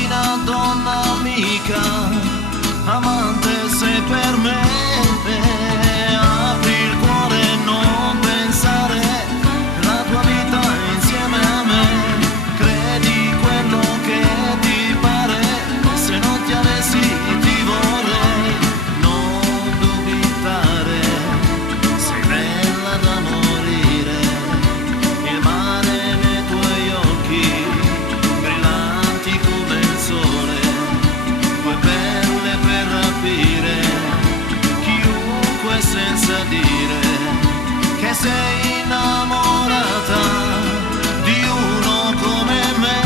carina donna amica, amante sei per me. Apri il cuore e non pensare la tua vita insieme a me. Credi quello che ti pare, se non ti avessi ti vorrei. Non dubitare, sei bella da morire. Il mare nei tuoi occhi, brillanti come il sole, tue perle per rapire chiunque senza dire che sei innamorata di uno come me.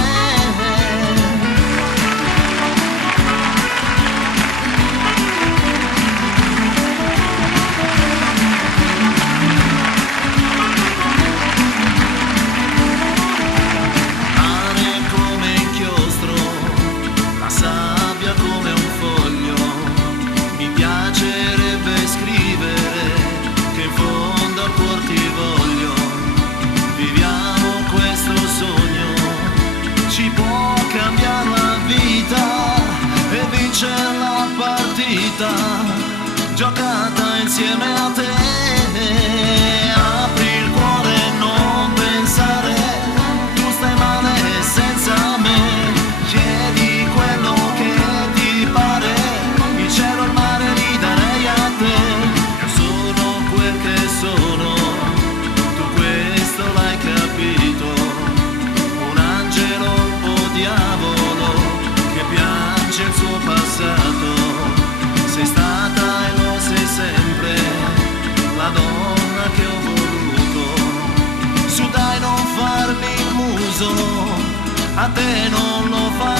Mare come inchiostro, la sabbia come un foglio, mi piacerebbe scrivere che in fondo al cuor ti voglio. Viviamo questo sogno, ci può cambiare la vita e vincere la partita giocata insieme a te. Apri il cuore e non pensare, tu stai male senza me. Chiedi quello che ti pare, il cielo e il mare li darei a te. Io sono quel che sono, tu questo l'hai capito. Un angelo, un po' diavolo che piange il suo passato. Sei stata e lo sei sempre la donna che ho voluto. Su dai, non farmi il muso, a te non lo farò